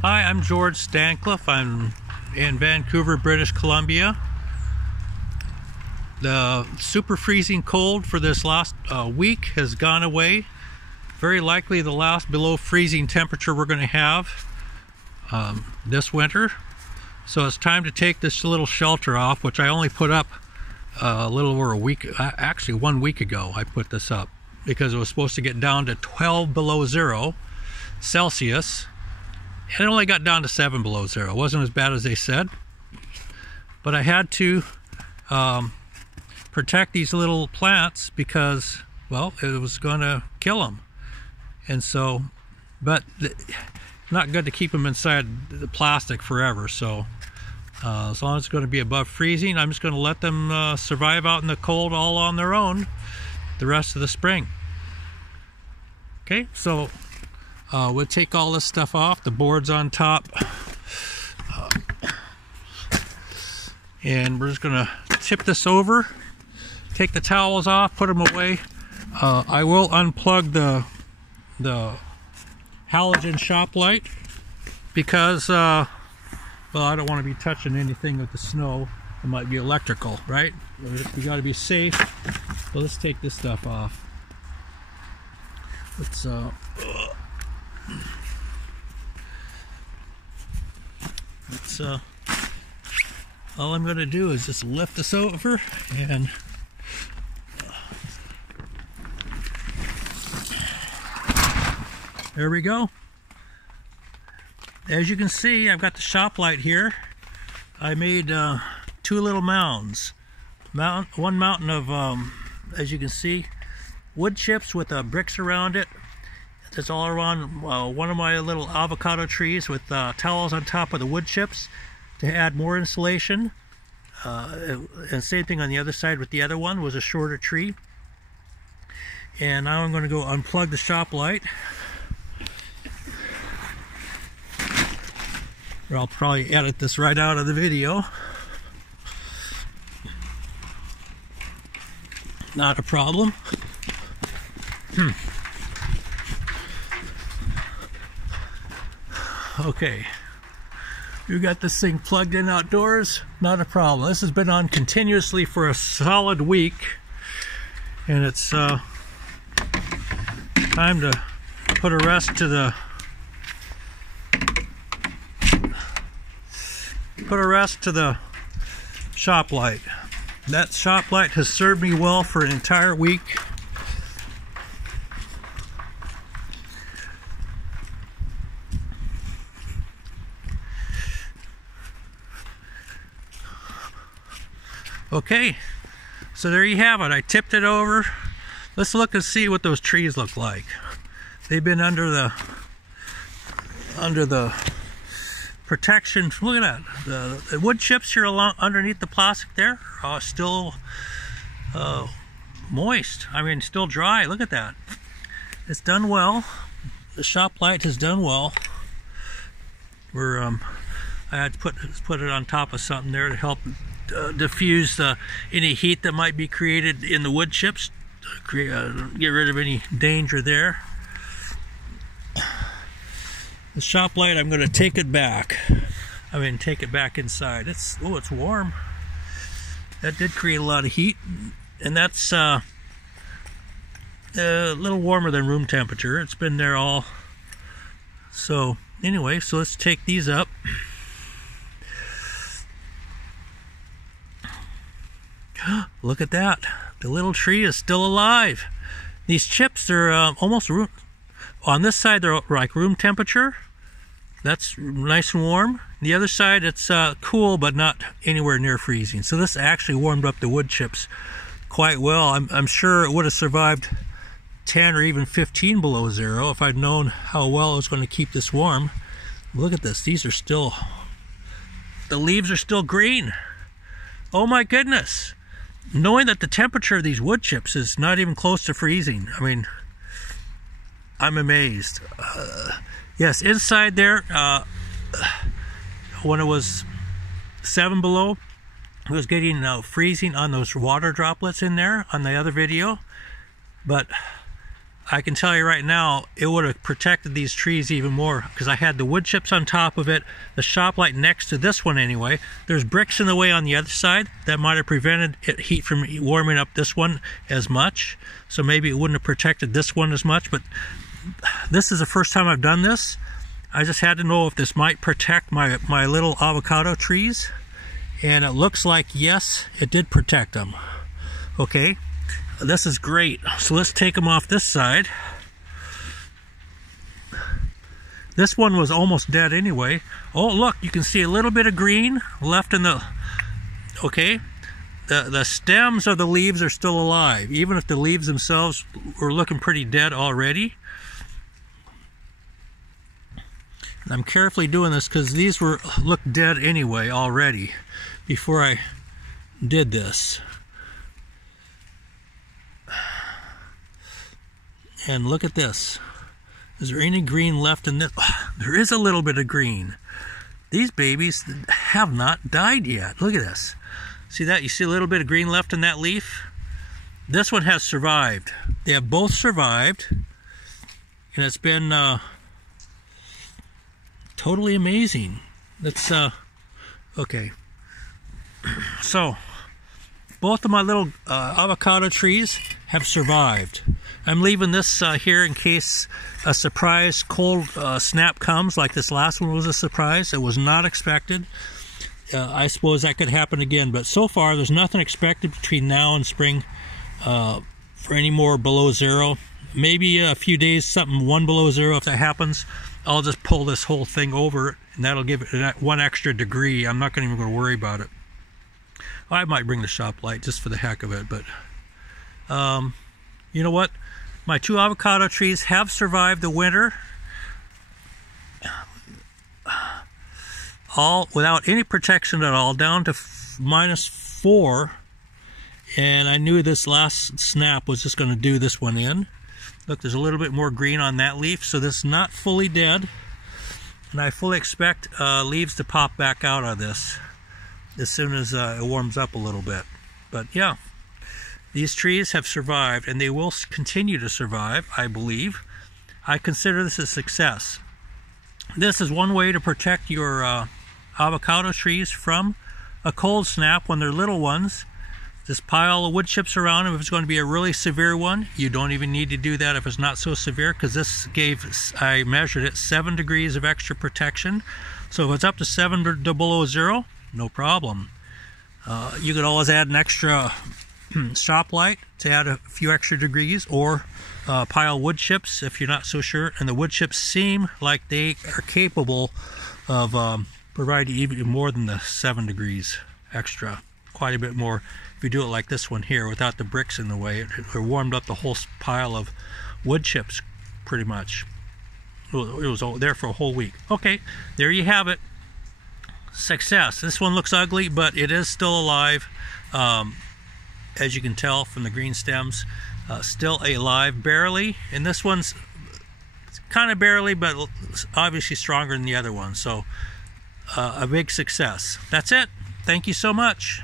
Hi, I'm George Stancliffe. I'm in Vancouver, British Columbia. The super freezing cold for this last week has gone away. Very likely the last below freezing temperature we're going to have this winter. So it's time to take this little shelter off, which I only put up a little over a week, actually 1 week ago I put this up, because it was supposed to get down to 12 below zero Celsius. And it only got down to 7 below zero. It wasn't as bad as they said. But I had to protect these little plants because, well, it was going to kill them. And so, but not good to keep them inside the plastic forever. So as long as it's going to be above freezing, I'm just going to let them survive out in the cold all on their own the rest of the spring. Okay, so we'll take all this stuff off, the boards on top, and we're just gonna tip this over, take the towels off, put them away. I will unplug the Halogen Shop Light because, well, I don't want to be touching anything with the snow. It might be electrical, right? We got to be safe. So let's take this stuff off. Let's all I'm going to do is just lift this over and there we go. As you can see, I've got the shop light here. I made two little mounds. One mountain of, as you can see, wood chips with bricks around it. That's all around one of my little avocado trees with towels on top of the wood chips to add more insulation. And same thing on the other side with the other one, was a shorter tree. And now I'm going to go unplug the shop light. Or I'll probably edit this right out of the video. Not a problem. Okay, we got this thing plugged in outdoors, not a problem. This has been on continuously for a solid week, and it's time to put a rest to the shop light. That shop light has served me well for an entire week. Okay, so there you have it. I tipped it over. Let's look and see what those trees look like. They've been under the protection. Look at that. The wood chips here along underneath the plastic there are still moist. I mean, still dry. Look at that. It's done well. The shop light has done well. I had to put it on top of something there to help diffuse any heat that might be created in the wood chips, get rid of any danger there. The shop light, I'm going to take it back. Take it back inside. It's warm. That did create a lot of heat, and that's a little warmer than room temperature. It's been there all. So anyway, so let's take these up. Look at that. The little tree is still alive. These chips, they're almost room. On this side, they're like room temperature. That's nice and warm. The other side, it's cool, but not anywhere near freezing. So this actually warmed up the wood chips quite well. I'm sure it would have survived 10 or even 15 below zero if I'd known how well I was going to keep this warm. Look at this. These are still, the leaves are still green. Oh my goodness. Knowing that the temperature of these wood chips is not even close to freezing, I'm amazed. Yes, inside there, when it was 7 below, it was getting freezing on those water droplets in there on the other video. But I can tell you right now, it would have protected these trees even more, because I had the wood chips on top of it, the shop light next to this one anyway. There's bricks in the way on the other side that might have prevented heat from warming up this one as much. So maybe it wouldn't have protected this one as much, but this is the first time I've done this. I just had to know if this might protect my little avocado trees. And it looks like, yes, it did protect them. Okay. This is great. So let's take them off this side. This one was almost dead anyway. Oh, look, you can see a little bit of green left in the... Okay, the stems of the leaves are still alive, even if the leaves themselves were looking pretty dead already. And I'm carefully doing this because these looked dead anyway already before I did this. And look at this. Is there any green left in this? Oh, there is a little bit of green. These babies have not died yet. Look at this. See that? You see a little bit of green left in that leaf? This one has survived. They have both survived. And it's been totally amazing. It's, okay. So, both of my little avocado trees have survived. I'm leaving this here in case a surprise cold snap comes, like this last one was a surprise. It was not expected. I suppose that could happen again, but so far there's nothing expected between now and spring for any more below zero. Maybe a few days, something 1 below zero. If that happens, I'll just pull this whole thing over, and that'll give it 1 extra degree. I'm not even going to worry about it. I might bring the shop light just for the heck of it, but you know what? My 2 avocado trees have survived the winter, all without any protection at all, down to -4. And I knew this last snap was just going to do this one in. Look, there's a little bit more green on that leaf, so this is not fully dead. And I fully expect leaves to pop back out of this as soon as it warms up a little bit. But yeah, these trees have survived, and they will continue to survive, I believe. I consider this a success. This is one way to protect your avocado trees from a cold snap when they're little ones. Just pile of wood chips around them. If it's going to be a really severe one, you don't even need to do that if it's not so severe, because this gave, I measured it, 7 degrees of extra protection. So if it's up to 7 below zero, no problem. You could always add an extra shop light to add a few extra degrees, or pile wood chips if you're not so sure. And the wood chips seem like they are capable of providing even more than the 7 degrees extra, quite a bit more. If you do it like this one here without the bricks in the way, it warmed up the whole pile of wood chips pretty much. It was there for a whole week. Okay, there you have it. Success. This one looks ugly, but it is still alive. As you can tell from the green stems, still alive, barely. And this one's kind of barely, but obviously stronger than the other one. So a big success. That's it. Thank you so much.